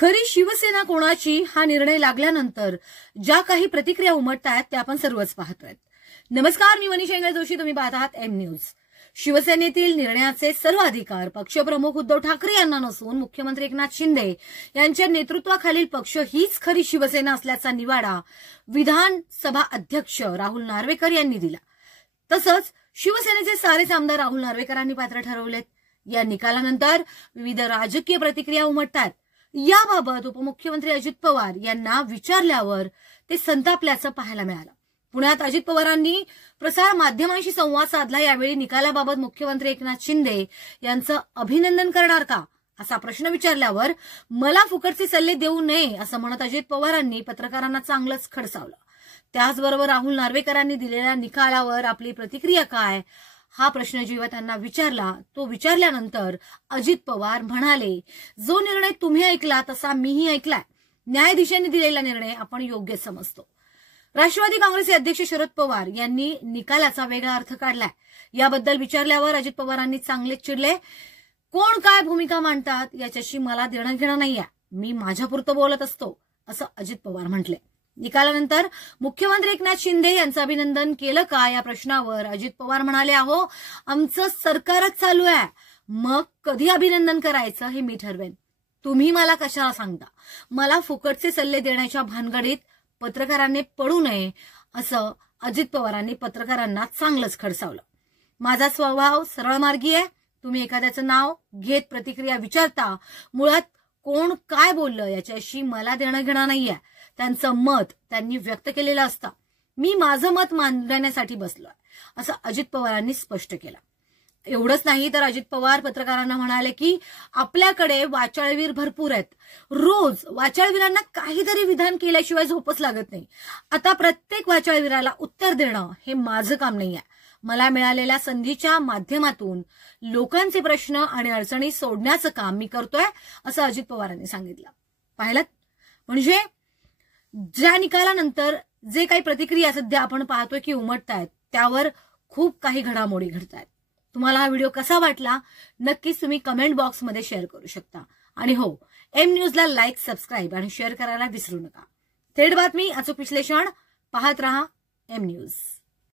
खरी शिवसेना कोणाची हा निर्णय लागल्यानंतर ज्या काही प्रतिक्रिया उमटतायत त्या आपण सर्वच पाहतोय। नमस्कार, मी मनीषा इंगळे जोशी, तुम्ही पाहत आहात एम न्यूज। शिवसेनेतील निर्णयाचे सर्व अधिकार पक्षप्रमुख उद्धव ठाकरे यांना नसून मुख्यमंत्री एकनाथ शिंदे यांच्या नेतृत्वाखालील पक्ष हीच खरी शिवसेना असल्याचा निवाडा विधानसभा अध्यक्ष राहुल नार्वेकर यांनी दिला। तसंच शिवसेनेचे सारेच आमदार राहुल नार्वेकरांनी पात्र ठरवलेत। या निकालानंतर विविध राजकीय प्रतिक्रिया उमटतात। याबाबत उपमुख्यमंत्री अजित पवार यांना विचारल्यावर ते संतापल्याचं पाहायला मिळालं। पुण्यात अजित पवारांनी प्रसार माध्यमांशी संवाद साधला। यावेळी निकालाबाबत मुख्यमंत्री एकनाथ शिंदे यांचं अभिनंदन करणार का असा प्रश्न विचारल्यावर मला फुकटचे सल्ले देऊ नये असं म्हणत अजित पवारांनी पत्रकारांना चांगलंच खडसावलं। त्याचबरोबर राहुल नार्वेकरांनी दिलेल्या निकालावर आपली प्रतिक्रिया काय हा प्रश्न जेव्हा त्यांना विचारला तो विचारल्यानंतर अजित पवार म्हणाले, जो निर्णय तुम्ही ऐकला तसा मीही ऐकलाय। न्यायाधीशांनी दिलेला निर्णय आपण योग्य समजतो। राष्ट्रवादी काँग्रेसचे अध्यक्ष शरद पवार यांनी निकालाचा वेगळा अर्थ काढलाय। याबद्दल विचारल्यावर अजित पवारांनी चांगलेच चिडले। कोण काय भूमिका मांडतात याच्याशी मला देणं घेणं नाहीये, मी माझ्यापुरतं बोलत असतो असं अजित पवार म्हटले। निकालानंतर मुख्यमंत्री एकनाथ शिंदे यांचं अभिनंदन केलं का या प्रश्नावर अजित पवार म्हणाले, अहो आमचं सरकारच चालू आहे, मग कधी अभिनंदन करायचं हे मी ठरवेन, तुम्ही मला कशाला सांगता। मला फुकटचे सल्ले देण्याच्या भानगडीत पत्रकारांनी पडू नये असं अजित पवारांनी पत्रकारांना चांगलंच खडसावलं। माझा स्वभाव सरळमार्गी आहे, तुम्ही एखाद्याचं नाव घेत प्रतिक्रिया विचारता, मुळात कोण काय बोललं याच्याशी मला देणं घेणं नाहीये, त्यांचं मत त्यांनी व्यक्त केलेलं असतं, मी माझं मत मांडण्यासाठी बसलोय असं अजित पवारांनी स्पष्ट केलं। एवढंच नाही तर अजित पवार पत्रकारांना म्हणाले की आपल्याकडे वाचाळवीर भरपूर आहेत, रोज वाचाळवीरांना काहीतरी विधान केल्याशिवाय झोपच लागत नाही। आता प्रत्येक वाचाळवीराला उत्तर देणं हे माझं काम नाहीये, मला मिळालेल्या संधीच्या माध्यमातून लोकांचे प्रश्न आणि अडचणी सोडण्याचं काम मी करतोय असं अजित पवारांनी सांगितलं। पाहिलं म्हणजे ज्या निकालानंतर जे काही प्रतिक्रिया सध्या आपण पाहतोय की उमटतायत त्यावर खूप काही घडामोडी घडतायत। तुम्हाला हा व्हिडिओ कसा वाटला नक्कीच तुम्ही कमेंट बॉक्समध्ये शेअर करू शकता। आणि हो, एम न्यूजला लाईक, सबस्क्राईब आणि शेअर करायला विसरू नका। थेट बातमी, अचूक विश्लेषण पाहत रहा एम न्यूज।